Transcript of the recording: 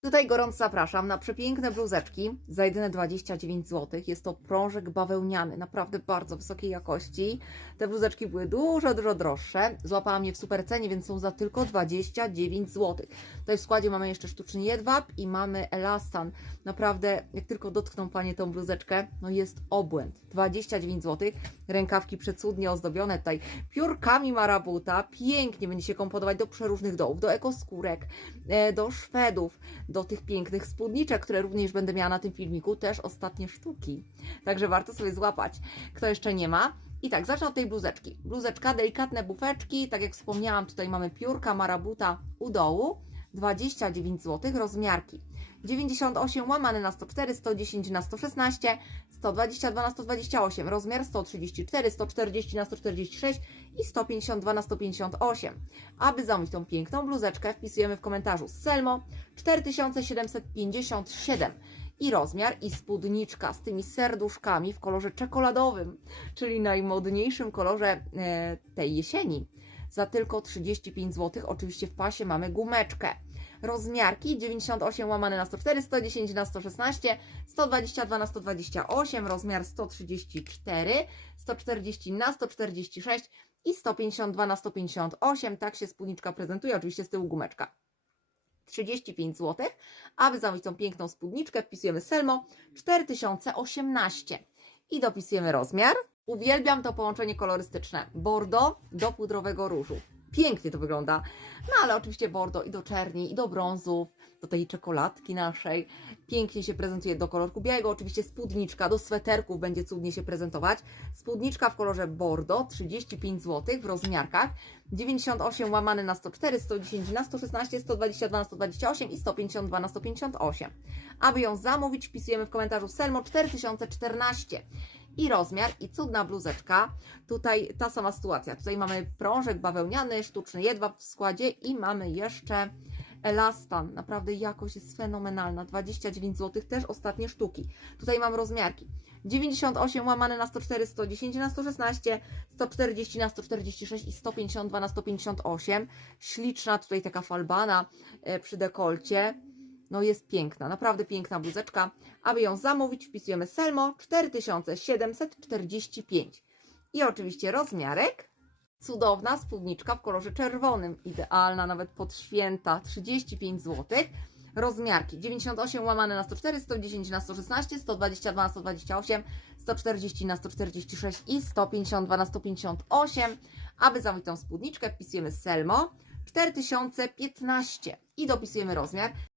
Tutaj gorąco zapraszam na przepiękne bluzeczki za jedyne 29 zł. Jest to prążek bawełniany, naprawdę bardzo wysokiej jakości. Te bluzeczki były dużo, dużo droższe. Złapałam je w super cenie, więc są za tylko 29 zł. Tutaj w składzie mamy jeszcze sztuczny jedwab i mamy elastan. Naprawdę, jak tylko dotkną Panie tą bluzeczkę, no jest obłęd. 29 zł. Rękawki przecudnie ozdobione tutaj piórkami marabuta. Pięknie będzie się komponować do przeróżnych dołów, do ekoskórek, e, do szwedów, do tych pięknych spódniczek, które również będę miała na tym filmiku, też ostatnie sztuki. Także warto sobie złapać. Kto jeszcze nie ma? I tak, zacznę od tej bluzeczki. Bluzeczka, delikatne bufeczki, tak jak wspomniałam, tutaj mamy piórka marabuta u dołu, 29 zł, rozmiarki. 98 łamane na 104, 110 na 116, 122 na 128, rozmiar 134, 140 na 146 i 152 na 158. Aby zamówić tą piękną bluzeczkę, wpisujemy w komentarzu Selmo 4757 i rozmiar i spódniczka z tymi serduszkami w kolorze czekoladowym, czyli najmodniejszym kolorze e, tej jesieni. Za tylko 35 zł. Oczywiście w pasie mamy gumeczkę. Rozmiarki 98 łamane na 104, 110 na 116, 122 na 128, rozmiar 134, 140 na 146 i 152 na 158. Tak się spódniczka prezentuje, oczywiście z tyłu gumeczka. 35 zł. Aby zamówić tą piękną spódniczkę, wpisujemy Selmo 4018 i dopisujemy rozmiar. Uwielbiam to połączenie kolorystyczne bordo do pudrowego różu. Pięknie to wygląda. No ale oczywiście bordo i do czerni, i do brązów, do tej czekoladki naszej. Pięknie się prezentuje do kolorku białego. Oczywiście spódniczka do sweterków będzie cudnie się prezentować. Spódniczka w kolorze bordo 35 zł w rozmiarkach 98 łamane na 104, 110 na 116, 122 na 128 i 152 na 158. Aby ją zamówić, wpisujemy w komentarzu Selmo 4014 i rozmiar i cudna bluzeczka. Tutaj ta sama sytuacja. Tutaj mamy prążek bawełniany, sztuczny jedwab w składzie i mamy jeszcze elastan. Naprawdę jakość jest fenomenalna. 29 zł, też ostatnie sztuki. Tutaj mam rozmiarki. 98 łamane na 104, 110 na 116, 140 na 146 i 152 na 158. Śliczna tutaj taka falbana e, przy dekolcie. No jest piękna, naprawdę piękna bluzeczka. Aby ją zamówić, wpisujemy Selmo 4745. I oczywiście rozmiarek. Cudowna spódniczka w kolorze czerwonym, idealna nawet pod święta, 35 zł. Rozmiarki 98 łamane na 104, 110 na 116, 122 na 128, 140 na 146 i 152 na 158. Aby zamówić tą spódniczkę, wpisujemy Selmo 4015 i dopisujemy rozmiar.